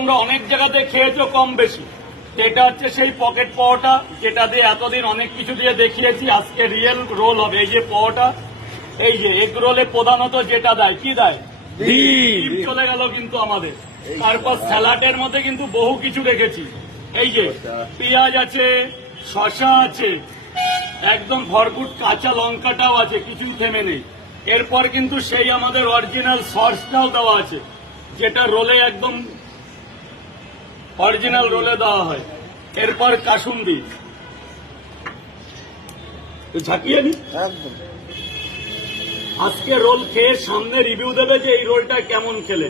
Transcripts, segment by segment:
তোমরা অনেক জায়গাতে খেয়েছো কম বেশি। এটা হচ্ছে সেই পকেট পাওয়াটা, যেটা দিয়ে এতদিন অনেক কিছু দিয়ে দেখিয়েছি। আজকে রিয়েল রোল হবে। এই যে পাওয়াটা, এই যে এগ রোলে প্রধানত যেটা দেয়, কি দেয়? ডিম চলে গেল কিন্তু আমাদের। তারপর স্যালাডের মধ্যে কিন্তু বহু কিছু রেখেছি। এই যে পেঁয়াজ আছে, শসা আছে, একদম ভরপুর কাঁচা লঙ্কাটাও আছে, কিছু থেমে নেই। এরপর কিন্তু সেই আমাদের অরিজিনাল সসটাও দেওয়া আছে, যেটা রোলে একদম অরিজিনাল রোলে দেওয়া হয়। এরপর কাসুন্দি ঝাঁকিয়ে নি। আজকে রোল খেয়ে সামনে রিভিউ দেবে যে এই রোলটা কেমন খেলে।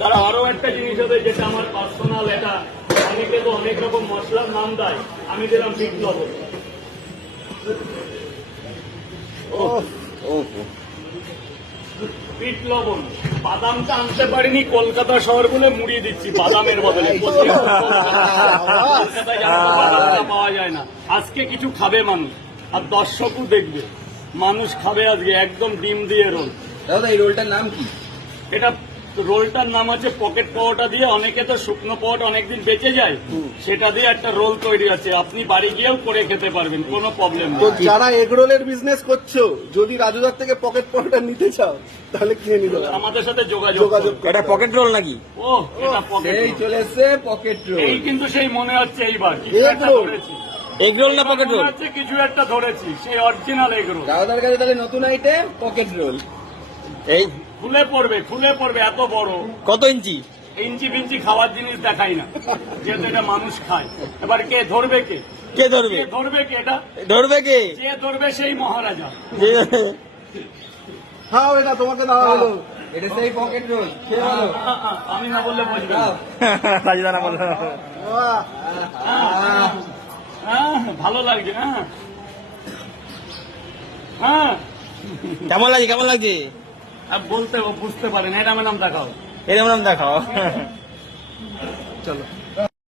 তারা আরো একটা জিনিস হবে, যেটা আমার পার্সোনাল, এটা অনেকে তো অনেক রকম মশলার নাম দেয়, আমি দিলাম বিট লবণ। বিট লবণ, বাদামটা আনতে পারিনি, কলকাতা শহর বলে মুড়িয়ে দিচ্ছি বাদামের বদলে। কলকাতায় বাদামটা পাওয়া যায় না। আজকে কিছু খাবে মানুষ, আর দর্শকও দেখবে, মানুষ খাবে আজকে একদম ডিম দিয়ে রোল। দাদা এই রোলটার নাম কি? এটা রোলটার নাম আছে পকেট পাওয়াটা দিয়ে। অনেকে তো শুকনো পাওয়াটা অনেকদিন বেঁচে যায়, সেটা দিয়ে একটা রোল তৈরি আছে। আপনি বাড়ি গিয়েও করে খেতে পারবেন, কোনো প্রবলেম তো নেই। যারা এগ রোলের বিজনেস করছো, যদি রাজুদার থেকে পকেট পরোটা নিতে চাও তাহলে কিনে নিতে হবে, আমাদের সাথে যোগাযোগ করুন। এটা পকেট রোল নাকি? ও, এটা পকেট এই রোল। চলে এসছে পকেট রোল। এই কিন্তু সেই মনে হচ্ছে এইবার কিছু এগ একটা রোল। ধরেছি। এগ রোল না পকেট রোল? মনে হচ্ছে কিছু একটা ধরেছি, সেই অরিজিনাল এগ রোল। দাদার কাছে তাহলে নতুন আইটেম পকেট রোল। এই খুলে পড়বে, খুলে পড়বে, এত বড়। কত ইঞ্চি? ইঞ্চি ফিঞ্চি খাওয়ার জিনিস দেখাই না, যেহেতু এটা মানুষ খায়। এবার কে ধরবে? কে কে ধরবে? কে ধরবে? কে এটা ধরবে কে? যে ধরবে সেই মহারাজা। খাও, এটা তোমাকে দেওয়া হলো। এটা সেই পকেট রোল। খেয়ে ভালো। আমি না বললে বুঝবে না। রাজুদা না বললো। বাহ, ভালো লাগছে। হ্যাঁ হ্যাঁ, কেমন লাগছে? কেমন লাগছে? বলতে বুঝতে পারেন। এটা আমার নাম দেখাও। এরকম নাম দেখাও। চলো।